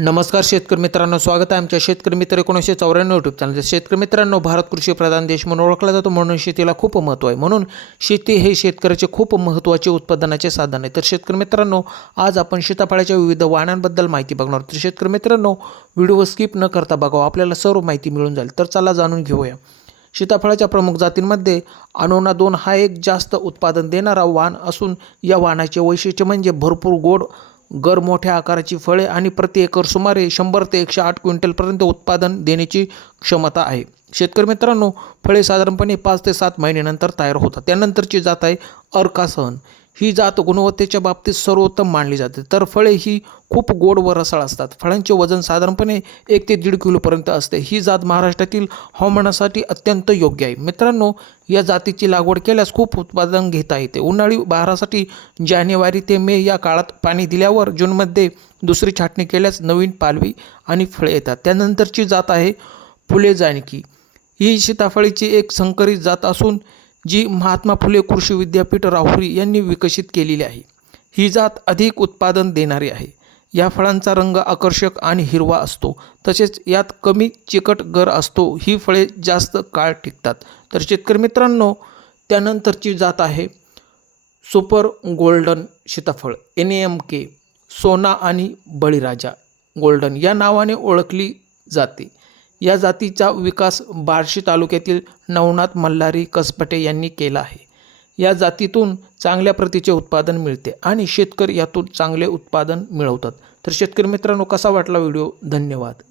नमस्कार शेतकरी मित्रांनो, स्वागत आहे आमच्या शेतकरी मित्र 1994 यूट्यूब चॅनल. शेतकरी मित्रांनो, भारत कृषी प्रधान देश म्हणून ओळखला जातो, म्हणून शेतीला खूप महत्त्व आहे. म्हणून शेती हे शेतकऱ्याचे खूप महत्त्वाचे उत्पादनाचे साधन आहे. तर शेतकरी मित्रांनो, आज आपण सीताफळाच्या विविध वाणांबद्दल माहिती बघणार. तर शेतकरी मित्रांनो, व्हिडिओ स्किप न करता बघावा, आपल्याला सर्व माहिती मिळून जाईल. तर चला जाणून घेऊया. सीताफळाच्या प्रमुख जातींमध्ये अनोना 2 हा एक जास्त उत्पादन देणारा वाण असून या वाणाचे वैशिष्ट्य म्हणजे भरपूर गोड गर, मोठ्या आकाराची फळे आणि प्रति एकर सुमारे 100 ते 108 क्विंटलपर्यंत उत्पादन देण्याची क्षमता आहे. शेतकरी मित्रांनो, फळे साधारणपणे 5 ते 7 महिन्यानंतर तयार होतात. त्यानंतरची जात आहे अर्कासन. ही जात गुणवत्तेच्या बाबतीत सर्वोत्तम मानली जाते. तर फळे ही खूप गोड व रसाळ असतात. फळांचे वजन साधारणपणे 1 ते 1.5 किलोपर्यंत असते. ही जात महाराष्ट्रातील हवामानासाठी अत्यंत योग्य आहे. मित्रांनो, या जातीची लागवड केल्यास खूप उत्पादन घेता येते. उन्हाळी बहारासाठी जानेवारी ते मे या काळात पाणी दिल्यावर जूनमध्ये दुसरी छाटणी केल्यास नवीन पालवी आणि फळे येतात. त्यानंतरची जात आहे फुले जानकी. ही सीताफळीची एक संकरित जात असून जी महात्मा फुले कृषी विद्यापीठ राहुरी यांनी विकसित केलेली आहे. ही जात अधिक उत्पादन देणारी आहे. या फळांचा रंग आकर्षक आणि हिरवा असतो. तसेच यात कमी चिकट गर असतो. ही फळे जास्त काळ टिकतात. तर शेतकरी मित्रांनो, त्यानंतरची जात आहे सुपर गोल्डन सीताफळ NAMK. सोना आणि बळीराजा गोल्डन या नावाने ओळखली जाते. या जातीचा विकास बार्शी तालुक्यातील नवनाथ मल्हारी कसपटे यांनी केला आहे. या जातीतून चांगल्या प्रतीचे उत्पादन मिळते आणि शेतकरी यातून चांगले उत्पादन मिळवतात. तर शेतकरी मित्रांनो, कसा वाटला व्हिडिओ? धन्यवाद.